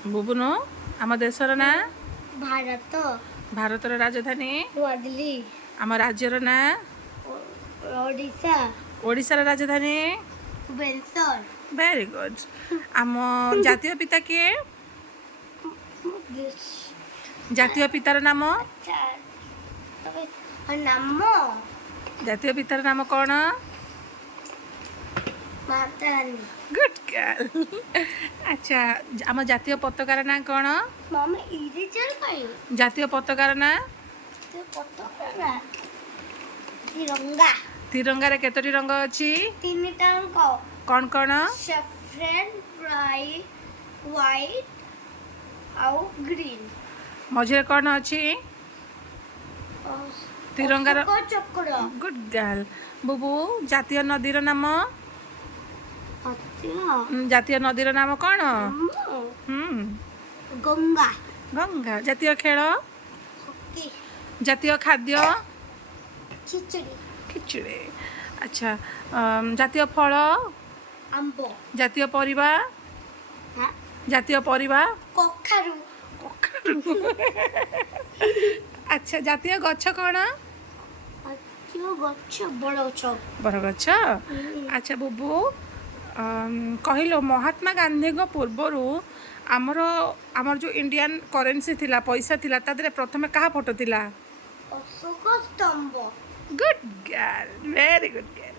ବୁବୁନୁ ଆମ ଦେଶର ନାଁ ଭାରତ ଭାରତର ରାଜଧାନୀ ନୂଆଦିଲ୍ଲୀ ଆମ ରାଜ୍ୟର ନାଁ ଓଡ଼ିଶା ଓଡ଼ିଶାର ରାଜଧାନୀ ଭୁବନେଶ୍ୱର ଭେରି ଗୁଡ୍ ଆମ ଜାତୀୟ ପିତା କିଏ ଜାତୀୟ ପିତାର ନାମ ନାମ ଜାତୀୟ ପିତାର ନାମ କ'ଣ ମାତାରାନୀ ଗୁଡ୍ ଗାର୍ଲ ଆଚ୍ଛା ଆମ ଜାତୀୟ ପତାକାର ନାଁ କ'ଣ ମମି ଇରେଜର ପାଇଁ ଜାତୀୟ ପତାକାର ନାଁ ପତାକା ତିରଙ୍ଗା ତିରଙ୍ଗାରେ କେତୋଟି ରଙ୍ଗ ଅଛି ତିନିଟା ଅଙ୍କ କ'ଣ କ'ଣ ସଫ୍ରେନ୍ ବ୍ରାଇଟ୍ ହ୍ୱାଇଟ୍ ଆଉ ଗ୍ରୀନ୍ ମଝିରେ କ'ଣ ଅଛି ତିରଙ୍ଗାର ଚକ୍ର ଗୁଡ୍ ଗାର୍ଲ ବୁବୁ ଜାତୀୟ ନଦୀର ନାମ ଜାତୀୟ ନଦୀର ନାମ କ'ଣ ଗଙ୍ଗା ଗଙ୍ଗା ଜାତୀୟ ଖେଳ ହକି ଜାତୀୟ ଖାଦ୍ୟ ଖିଚୁଡ଼ି ଖିଚୁଡ଼ି ଆଚ୍ଛା ଜାତୀୟ ଫଳ ଆମ୍ବ ଜାତୀୟ ପରିବା ଜାତୀୟ ପରିବା କଖାରୁ କଖାରୁ ଆଚ୍ଛା ଜାତୀୟ ଗଛ କ'ଣ ଗଛ ବଡ଼ ଗଛ ବର ଗଛ ଆଚ୍ଛା ବୁବୁ କହିଲ ମହାତ୍ମା ଗାନ୍ଧୀଙ୍କ ପୂର୍ବରୁ ଆମର ଯେଉଁ ଇଣ୍ଡିଆନ୍ କରେନ୍ସି ଥିଲା ପଇସା ଥିଲା ତା ଦେହରେ ପ୍ରଥମେ କାହା ଫଟୋ ଥିଲା ଅଶୋକ ସ୍ତମ୍ଭ good girl very good girl